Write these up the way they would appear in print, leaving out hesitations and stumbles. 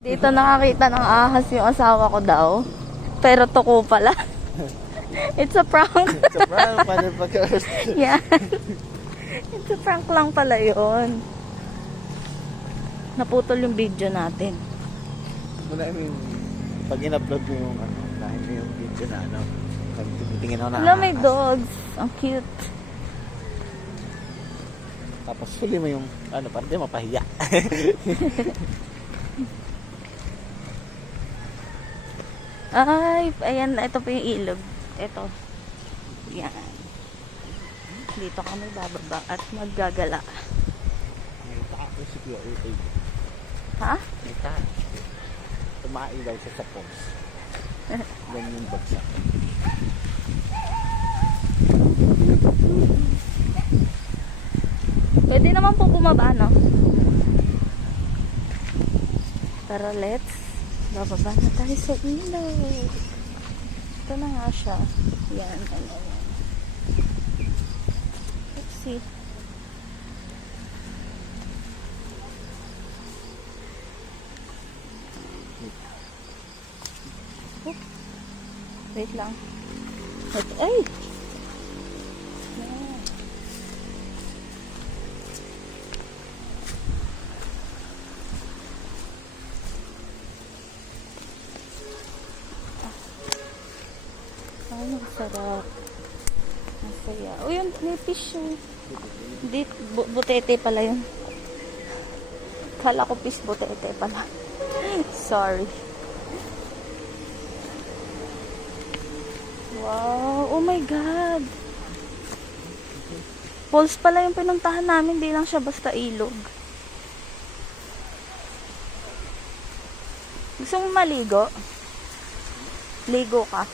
Dito nakakita ng ahas yung asawa ko daw. Pero toko pala. It's a prank. It's a prank, motherfuckers. Yan. It's a prank lang pala yun. Naputol yung video natin. Muna yung pag in-upload mo yung dahil mo yung video na tinitingin ako na Hello, may dogs. Ang cute. Tapos huli mo yung para di mapahiya. Ay, ayan, ito po yung ilog. Ito. Yan. Dito kami bababa at maggagala. May taas si Kuya Utay. Ha? May taas. Tumain daw siya sa post. Ganyan yung bagsak. Pwede naman po bumaba, no? Pero let's bababa na tayo sa ilog. Ito na nga siya. Yan, ano yan. Let's see. Oh, wait lang. Wait, ay! Yan. Ay, masarap. Masaya. O yun, may fish yun. Hindi, butete pala yun. Kala ko fish, butete pala. Sorry. Wow, oh my God. Falls pala yung pinuntahan namin, di lang siya basta ilog. Gusto mo maligo? Ligo ka.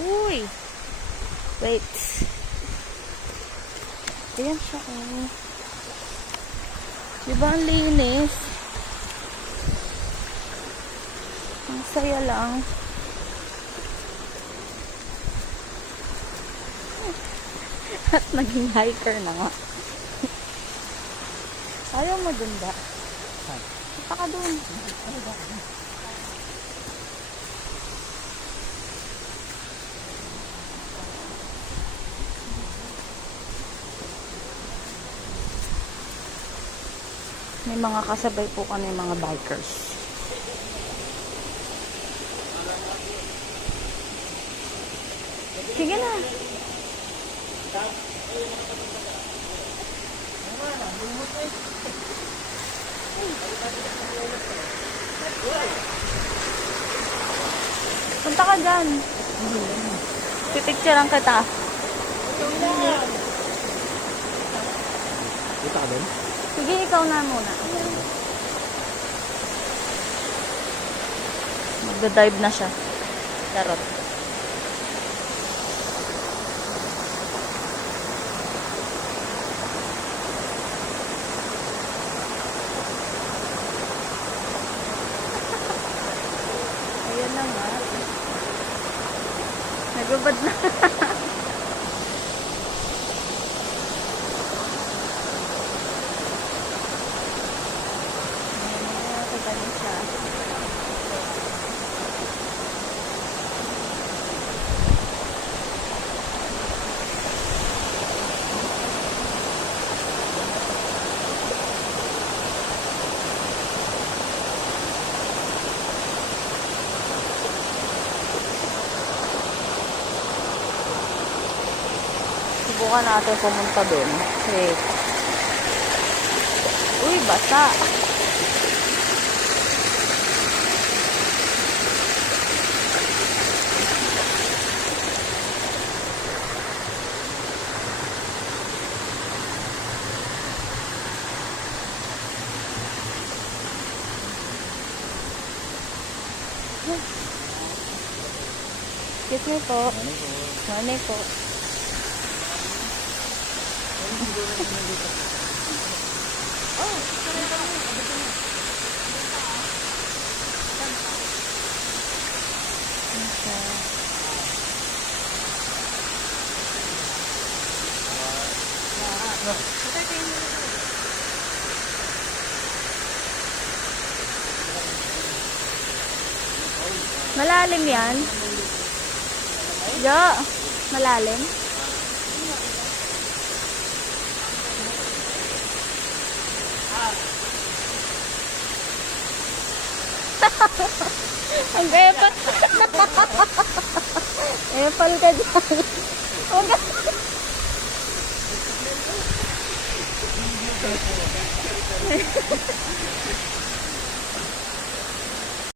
Uy! Wait. Ayan siya, oh. Diba ang linis? Ang saya lang. At naging hiker na nga. Ayaw mo dun ba? Baka dun. May mga kasabay po kami mga bikers. Sige na. Punta ka dyan. Pipicturean kita. Kita ka doon? Sige, ikaw na muna. Magda-dive na siya. Charot. Ayan na nga. Nagbabad na. Subukan natin pumunta doon. Wait. Uy, basa. Excuse me po. Nanay po. Malalim yan. Jo, malalim. Ang epal. Epal ka dyan. Huwag ka.